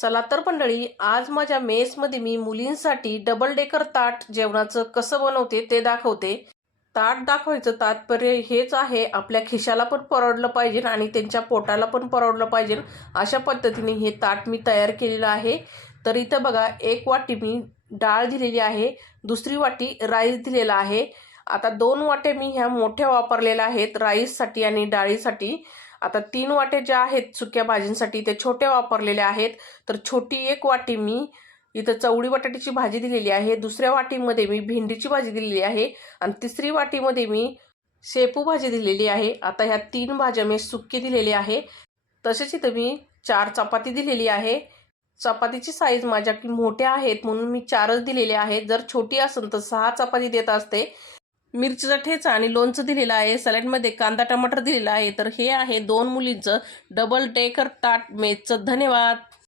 चला तर मंडळी, आज माझ्या मेसमध्ये मी मुलींसाठी डबल डेकर ताट जेवणाचं कसं बनवते ते दाखवते. ताट दाखवायचं तात्पर्य हेच आहे, आपल्या खिशाला पण परवडलं पाहिजे आणि त्यांच्या पोटाला पण परवडलं पाहिजे, अशा पद्धतीने हे ताट मी तयार केलेलं आहे. तर इथं बघा, एक वाटी मी डाळ दिलेली आहे, दुसरी वाटी राईस दिलेला आहे. आता 2 वाट्या मी ह्या मोठ्या वापरलेल्या आहेत राईससाठी आणि डाळीसाठी. आता 3 वाट्या ज्या आहेत सुक्या भाजींसाठी ते छोट्या वापरलेल्या आहेत. तर छोटी एक वाटी मी इथं चवळी बटाट्याची भाजी दिलेली आहे, दुसऱ्या वाटीमध्ये मी भेंडीची भाजी दिलेली आहे आणि तिसरी वाटीमध्ये मी शेपू भाजी दिलेली आहे. आता ह्या 3 भाज्या मी सुक्की दिलेली आहे. तसेच इथं मी 4 चपाती दिलेली आहे. चपातीची साईज माझ्या की मोठ्या आहेत म्हणून मी 4च दिलेले आहेत. जर छोटी असेल तर 6 चपाती देत असते. मिरचीचा ठेचा आणि लोणचं दिलेलं आहे. सॅलडमध्ये कांदा टमाटर दिलेला आहे. तर हे आहे 2 मुलींचं डबल डेकर ताट मेसचं. धन्यवाद.